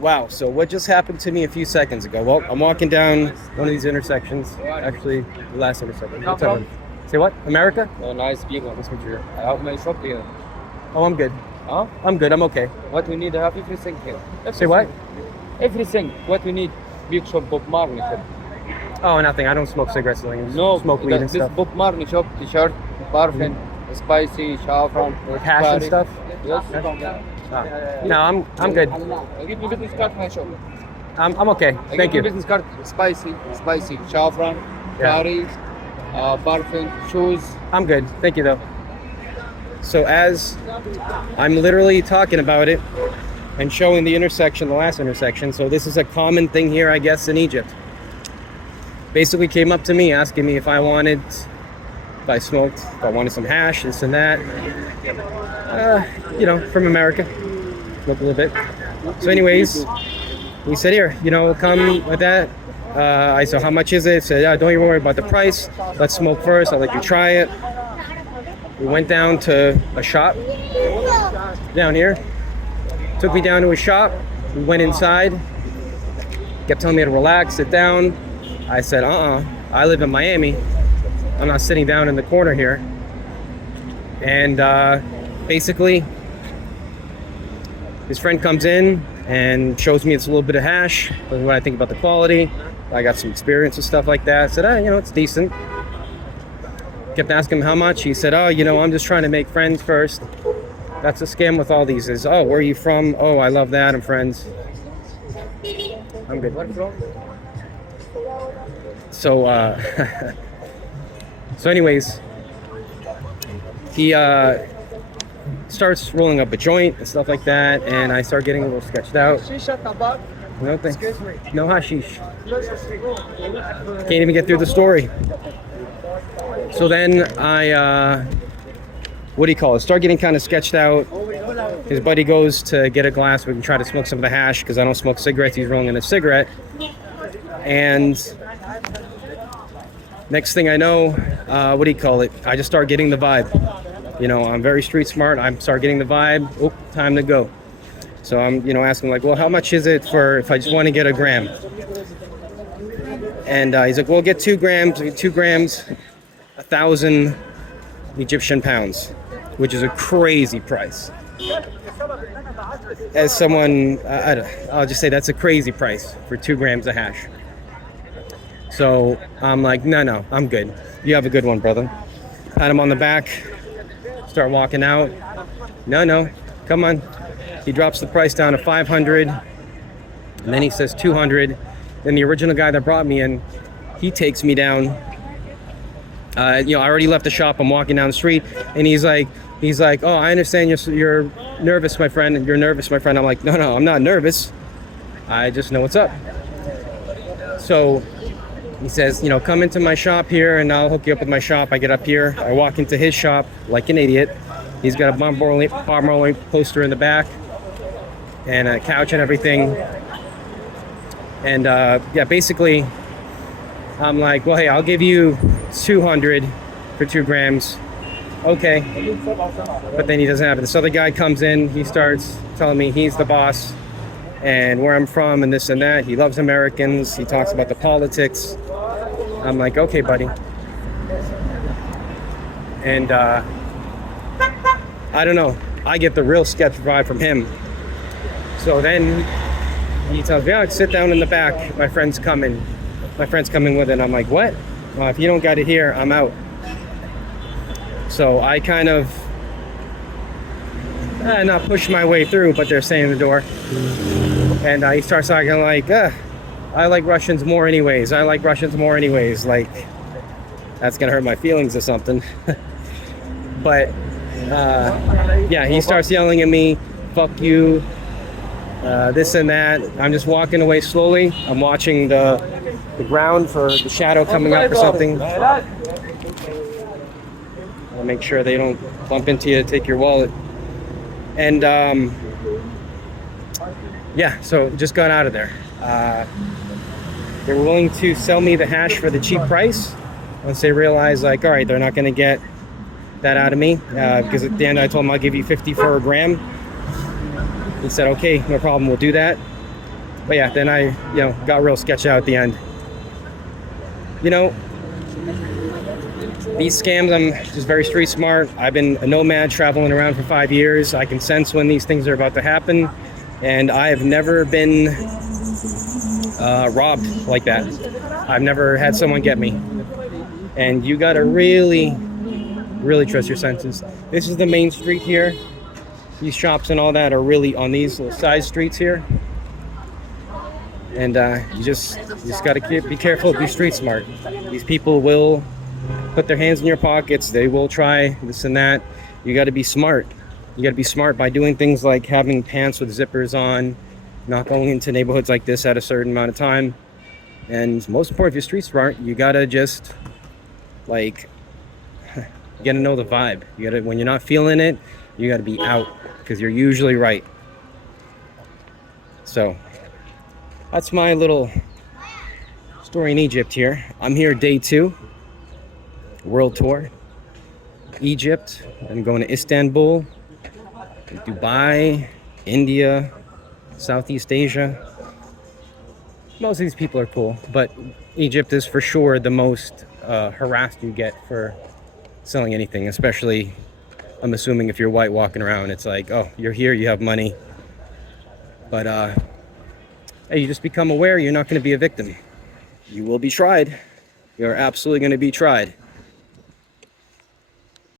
Wow, so what just happened to me a few seconds ago? Well, I'm walking down one of these intersections. Actually, the last intersection. What's up? Say what? America? Oh, nice people. Nice to meet you. How may I shop here? Oh, I'm good. Huh? I'm good. I'm okay. What we need, I have everything here. Say what? Everything. What we need. Big shop, Bob Marley shop. Oh, nothing. I don't smoke cigarettes. I No, smoke weed and this stuff. Bob Marley shop, t-shirt, parfum, spicy, saffron, Hash and curry. stuff. Yes. Ah. No, I'm good. I give you business card, my shop. I'm okay. I Thank give you you. business card, spicy, saffron, Yeah. curry, parfum, shoes. I'm good. Thank you, though. So as I'm literally talking about it and showing the intersection, the last intersection. So this is a common thing here, I guess, in Egypt. Basically came up to me asking me if I smoked, if I wanted some hash, this and that. From America. Smoke a little bit. So anyways, he said, here, come with that. I said, how much is it? He said, yeah, don't even worry about the price. Let's smoke first. I'll let you try it. We went down to a shop down here. Took me down to a shop. We went inside. Kept telling me to relax, sit down. I said, I live in Miami. I'm not sitting down in the corner here. And basically, his friend comes in and shows me it's a little bit of hash, what I think about the quality. I got some experience and stuff like that. I said, it's decent. Kept asking him how much. He said, I'm just trying to make friends first. That's a scam with all these is, where are you from? Oh, I love that. I'm friends. I'm good. So, so anyways, he starts rolling up a joint and stuff like that, and I start getting a little sketched out. No thanks. Excuse me. No hashish. Can't even get through the story. So then I, start getting kind of sketched out. His buddy goes to get a glass. We can try to smoke some of the hash because I don't smoke cigarettes. He's rolling in a cigarette. And next thing I know, I just start getting the vibe. I'm very street smart. I start getting the vibe. Oh, time to go. So I'm, asking like, well, how much is it for if I just want to get a gram? And he's like, well, get 2 grams. 2 grams, 1,000 Egyptian pounds, which is a crazy price. As someone, I'll just say that's a crazy price for 2 grams of hash. So I'm like, no, I'm good. You have a good one, brother. Pat him on the back, start walking out. No, come on. He drops the price down to 500, and then he says 200. Then the original guy that brought me in, he takes me down. I already left the shop. I'm walking down the street, and he's like, oh, I understand you're nervous, my friend, and you're nervous, my friend. I'm like, no, I'm not nervous. I just know what's up. So he says, come into my shop here, and I'll hook you up with my shop. I get up here. I walk into his shop like an idiot. He's got a Bob Marley poster in the back and a couch and everything. And basically, I'm like, well, hey, I'll give you 200 for 2 grams. Okay. But then he doesn't have it. This other guy comes in. He starts telling me he's the boss and where I'm from and this and that. He loves Americans. He talks about the politics. I'm like, okay, buddy. And I don't know. I get the real sketch vibe from him. So then he tells me, sit down in the back. My friend's coming. My friend's coming with it. I'm like, what? Well, if you don't got it here, I'm out. So I kind of not push my way through, but they're staying in the door. And he starts talking like, I like Russians more anyways. Like, that's gonna hurt my feelings or something. But he starts yelling at me, fuck you, this and that. I'm just walking away slowly. I'm watching the ground for the shadow coming up or something. I'll make sure they don't bump into you, take your wallet. And so just got out of there. They were willing to sell me the hash for the cheap price once they realized, like, all right, they're not going to get that out of me, because at the end I told him I'll give you 50 for a gram. He said, okay, no problem, we'll do that. But yeah, then I, got real sketched out at the end. You know, these scams, I'm just very street smart. I've been a nomad traveling around for 5 years. I can sense when these things are about to happen. And I have never been robbed like that. I've never had someone get me. And you gotta really, really trust your senses. This is the main street here. These shops and all that are really on these little side streets here. And you just gotta be careful, be street smart. These people will put their hands in your pockets. They will try this and that. You gotta be smart. You gotta be smart by doing things like having pants with zippers on, not going into neighborhoods like this at a certain amount of time. And most important, if you're street smart, you gotta just like, you gotta know the vibe. You gotta, when you're not feeling it, you gotta be out, because you're usually right. So that's my little story in Egypt here. I'm here day 2, world tour. Egypt, I'm going to Istanbul, Dubai, India, Southeast Asia. Most of these people are cool, but Egypt is for sure the most harassed you get for selling anything, especially, I'm assuming, if you're white walking around. It's like, oh, you're here, you have money. But hey, you just become aware you're not going to be a victim. You will be tried. You're absolutely going to be tried.